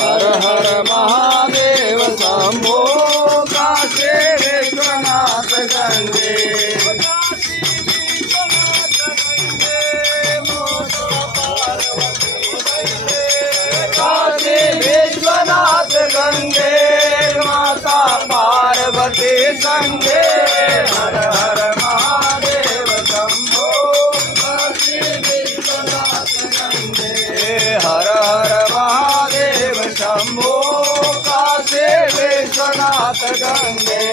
हर हर महादेव शंभो काशी विश्वनाथ गंगे काशी विश्वनाथ गंगे माता पार्वती संगे हर हर महादेव शंभो काशी विश्वनाथ गंगे हर हर महादेव शंभो काशी विश्वनाथ गंगे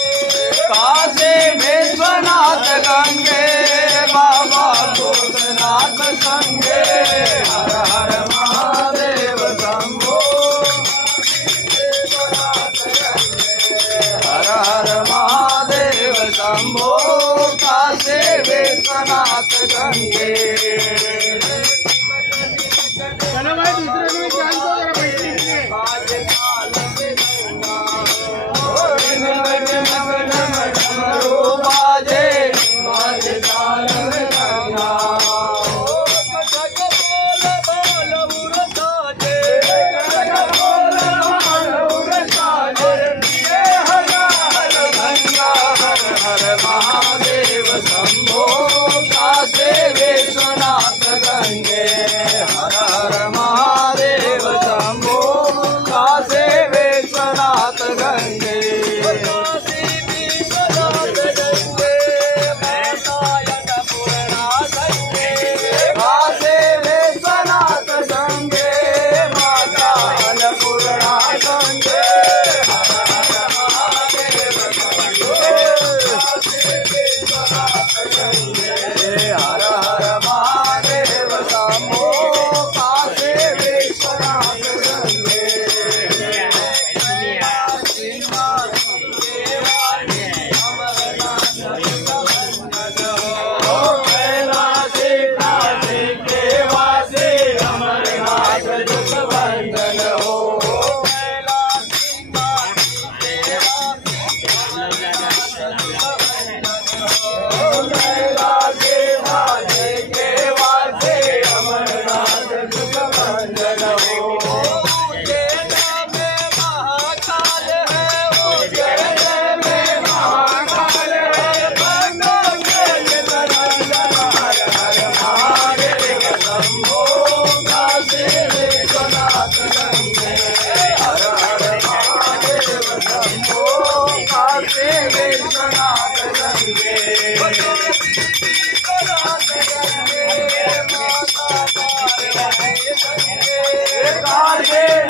काशी विश्वनाथ गंगे बाबा भूतनाथ संगे हर हर महादेव शंभो हर हर महादेव शंभो काशी विश्वनाथ गंगे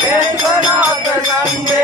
विश्वनाथ गंगे